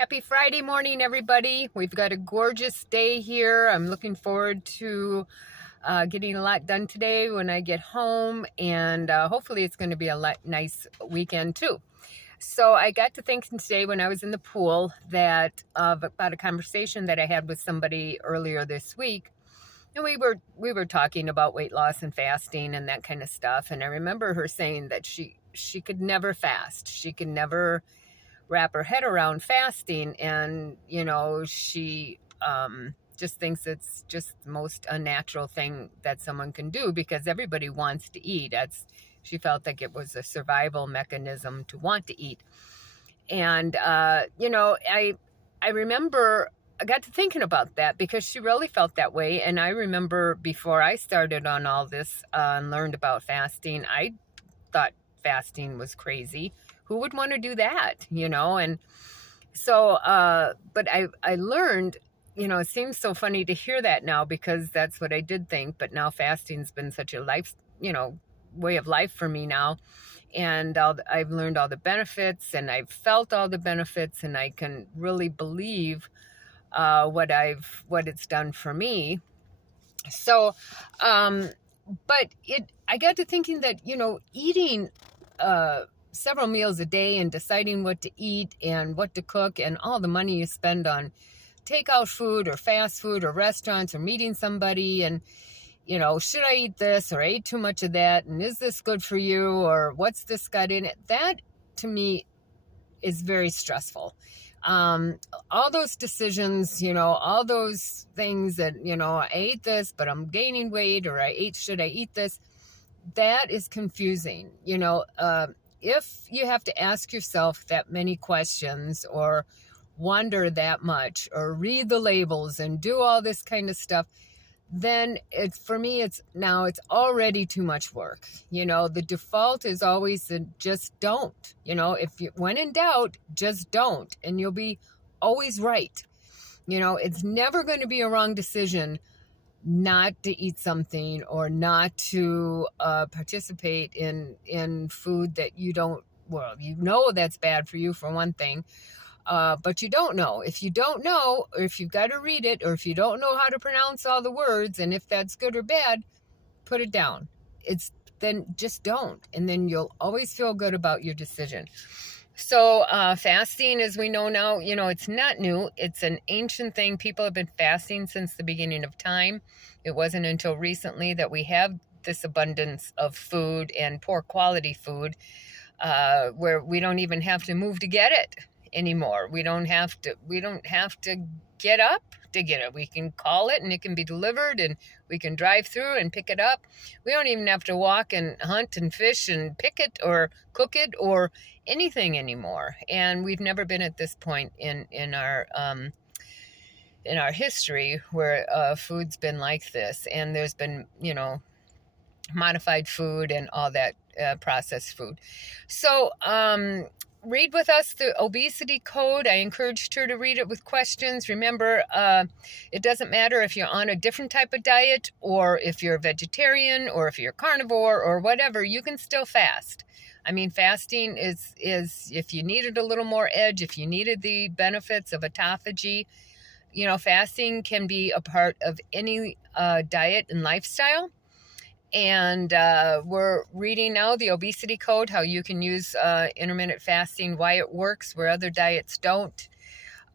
Happy Friday morning, everybody. We've got a gorgeous day here. I'm looking forward to getting a lot done today when I get home, and hopefully it's going to be a nice weekend too. So I got to thinking today when I was in the pool about a conversation that I had with somebody earlier this week, and we were talking about weight loss and fasting and that kind of stuff. And I remember her saying that she could never fast. She could never wrap her head around fasting, and she just thinks it's just the most unnatural thing that someone can do because everybody wants to eat. That's She felt like it was a survival mechanism to want to eat. And I remember I got to thinking about that because she really felt that way. And I remember before I started on all this and learned about fasting, I thought fasting was crazy. Who would want to do that? And so, but I learned, it seems so funny to hear that now because that's what I did think. But now fasting's been such a life, way of life for me now. And I've learned all the benefits, and I've felt all the benefits, and I can really believe what it's done for me. So, but I got to thinking that, eating several meals a day and deciding what to eat and what to cook and all the money you spend on takeout food or fast food or restaurants or meeting somebody and, should I eat this or I ate too much of that? And is this good for you? Or what's this got in it? That to me is very stressful. All those decisions, all those things that, I ate this, but I'm gaining weight, or should I eat this? That is confusing. If you have to ask yourself that many questions or wonder that much or read the labels and do all this kind of stuff, then for me, it's already too much work. The default is always just don't. When in doubt, just don't, and you'll be always right. It's never going to be a wrong decision not to eat something or not to participate in food that you don't, that's bad for you, for one thing. But you don't know. If you don't know, or if you've got to read it, or if you don't know how to pronounce all the words, and if that's good or bad, put it down. Then just don't. And then you'll always feel good about your decision. So fasting, as we know now, it's not new. It's an ancient thing. People have been fasting since the beginning of time. It wasn't until recently that we have this abundance of food and poor quality food where we don't even have to move to get it anymore. We don't have to get up to get it. We can call it and it can be delivered, and we can drive through and pick it up. We don't even have to walk and hunt and fish and pick it or cook it or anything anymore. And we've never been at this point in our history where food's been like this, and there's been modified food and all that processed food. So read with us the obesity code. I encouraged her to read it with questions. Remember, it doesn't matter if you're on a different type of diet, or if you're a vegetarian, or if you're carnivore, or whatever, you can still fast. I mean, fasting is if you needed a little more edge, if you needed the benefits of autophagy, fasting can be a part of any diet and lifestyle. And we're reading now the obesity code, how you can use intermittent fasting, why it works where other diets don't.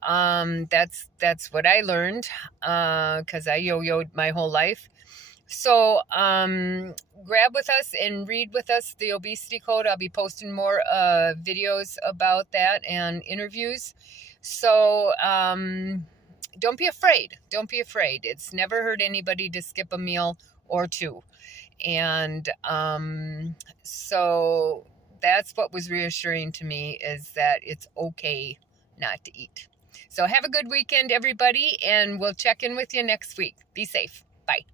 That's what I learned because I yo-yoed my whole life. So grab with us and read with us the obesity code. I'll be posting more videos about that and interviews. So don't be afraid. Don't be afraid. It's never hurt anybody to skip a meal or two. And so that's what was reassuring to me, is that it's okay not to eat. So have a good weekend, everybody, and we'll check in with you next week. Be safe. Bye.